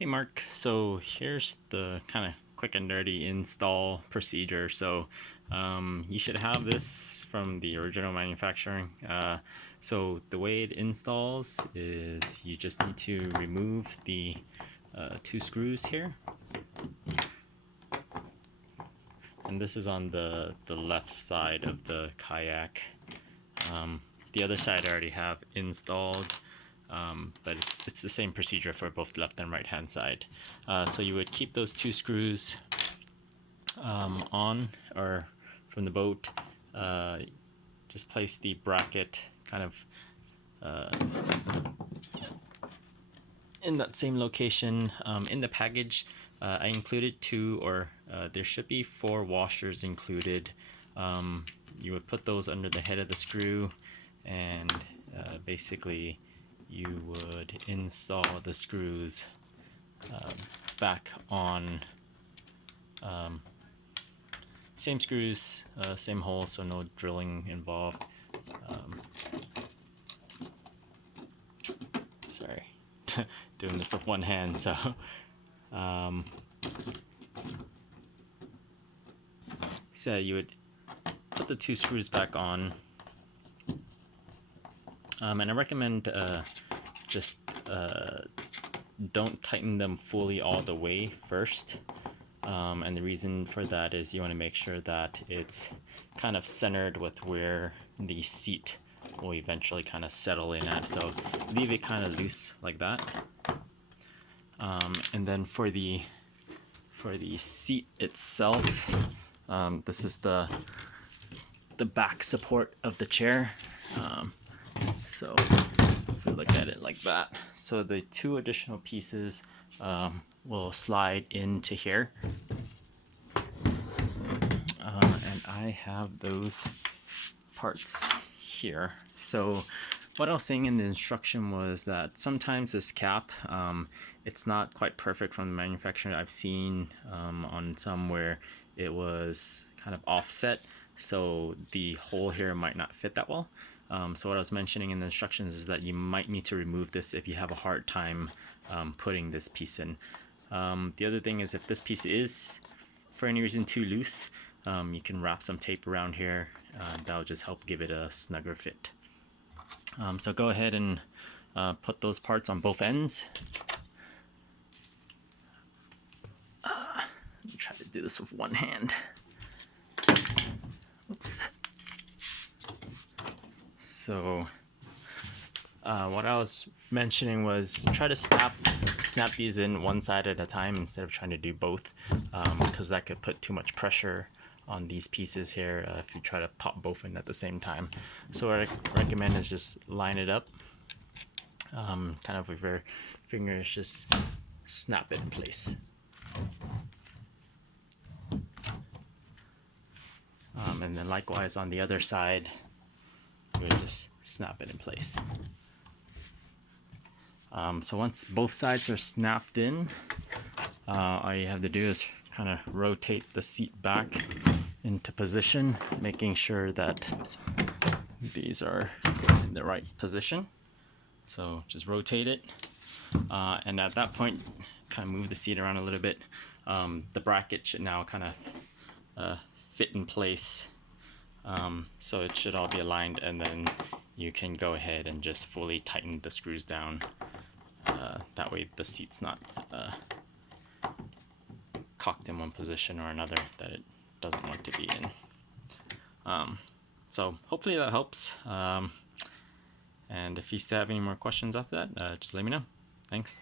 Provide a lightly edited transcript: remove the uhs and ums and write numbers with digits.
Hey Mark, so here's the kind of quick and dirty install procedure. You should have this from the original manufacturing. So the way it installs is you just need to remove the two screws here. And this is on the left side of the kayak. The other side I already have installed. But it's the same procedure for both left and right hand side. So you would keep those two screws on or from the boat. Just place the bracket kind of in that same location. In the package, I included there should be 4 washers included. You would put those under the head of the screw, and basically you would install the screws back on. Same screws, same hole, so no drilling involved. Sorry, doing this with one hand, so you would put the 2 screws back on. And I recommend just don't tighten them fully all the way first. And the reason for that is you want to make sure that it's kind of centered with where the seat will eventually kind of settle in at. So leave it kind of loose like that. And then for the seat itself, this is the back support of the chair. So if we look at it like that, so the 2 additional pieces will slide into here, and I have those parts here. So what I was saying in the instruction was that sometimes this cap, it's not quite perfect from the manufacturer. I've seen on some where it was kind of offset, so the hole here might not fit that well. So what I was mentioning in the instructions is that you might need to remove this if you have a hard time putting this piece in. The other thing is, if this piece is for any reason too loose, you can wrap some tape around here. That'll just help give it a snugger fit. So go ahead and put those parts on both ends. Let me try to do this with one hand. Oops. So what I was mentioning was try to snap these in one side at a time instead of trying to do both, because that could put too much pressure on these pieces here if you try to pop both in at the same time. So what I recommend is just line it up, kind of with your fingers, just snap it in place. And then likewise on the other side, we just snap it in place. So once both sides are snapped in, all you have to do is kind of rotate the seat back into position, making sure that these are in the right position. So just rotate it, and at that point, kind of move the seat around a little bit. The bracket should now kind of fit in place. So it should all be aligned, and then you can go ahead and just fully tighten the screws down. That way the seat's not cocked in one position or another that it doesn't want to be in. So hopefully that helps. And if you still have any more questions after that, just let me know. Thanks.